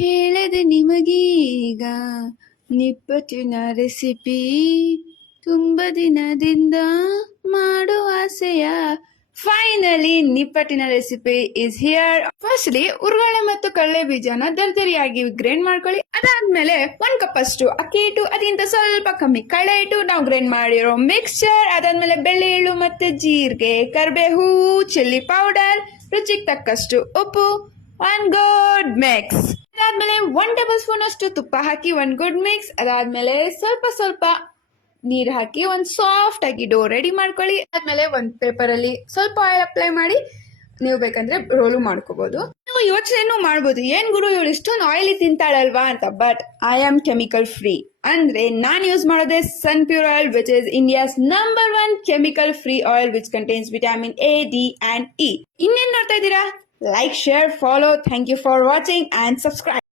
ಹೇಳದೆ ನಿಮಗೀಗ ನಿಪ್ಪಟ್ಟಿನ ರೆಸಿಪಿ ತುಂಬ ದಿನದಿಂದ ಮಾಡುವ ಆಸೆಯ ಫೈನಲಿ ನಿಪ್ಪಟ್ಟಿನ ರೆಸಿಪಿ ಇಸ್ ಹಿಯರ್. ಫಸ್ಟ್ಲಿ ಉರ್ಗಳೆ ಮತ್ತು ಕಡಲೆ ಬೀಜನ ದರ್ದರಿಯಾಗಿ ಗ್ರೈಂಡ್ ಮಾಡ್ಕೊಳ್ಳಿ. ಅದಾದ್ಮೇಲೆ 1 ಕಪ್ ಅಷ್ಟು ಅಕ್ಕಿ ಹಿಟ್ಟು, ಅದಕ್ಕಿಂತ ಸ್ವಲ್ಪ ಕಮ್ಮಿ ಕಡಲೆ ಹಿಟ್ಟು, ನಾವು ಗ್ರೈಂಡ್ ಮಾಡಿರೋ ಮಿಕ್ಸ್ಚರ್. ಅದಾದ್ಮೇಲೆ ಬೆಳ್ಳಿ ಎಳ್ಳು ಮತ್ತೆ ಜೀರಿಗೆ, ಕರಿಬೇವು, ಚಿಲ್ಲಿ ಪೌಡರ್, ರುಚಿಗೆ ತಕ್ಕಷ್ಟು ಉಪ್ಪು, 1 ಗುಡ್ ಮಿಕ್ಸ್. ಅದಾದ್ಮೇಲೆ 1 ಟೇಬಲ್ ಸ್ಪೂನ್ ಅಷ್ಟು ತುಪ್ಪ ಹಾಕಿ 1 ಗುಡ್ ಮಿಕ್ಸ್. ಅದಾದ್ಮೇಲೆ ಸ್ವಲ್ಪ ನೀರ್ ಹಾಕಿ ಒಂದು ಸಾಫ್ಟ್ ಆಗಿ ಡೋ ರೆಡಿ ಮಾಡ್ಕೊಳ್ಳಿ. ಆದ್ಮೇಲೆ ಒಂದು ಪೇಪರ್ ಅಲ್ಲಿ ಸ್ವಲ್ಪ ಆಯಿಲ್ ಅಪ್ಲೈ ಮಾಡಿ ನೀವು ಬೇಕಂದ್ರೆ ರೋಲು ಮಾಡ್ಕೋಬಹುದು. ನೀವು ಯೋಚನೆನೂ ಮಾಡ್ಬೋದು, ಏನ್ ಗುರು ಇವಳು ಇಷ್ಟೊಂದು ಆಯಿಲಿ ತಿಂತಾಳಲ್ವಾ ಅಂತ. But I am chemical free. ಅಂದ್ರೆ ನಾನು ಯೂಸ್ ಮಾಡೋದೇ sun pure oil, which is India's number 1 chemical free oil, which contains vitamin A, D and E. ಇನ್ನೇನ್ ನೋಡ್ತಾ ಇದ್ದೀರಾ? Like, share, follow. Thank you for watching and subscribe.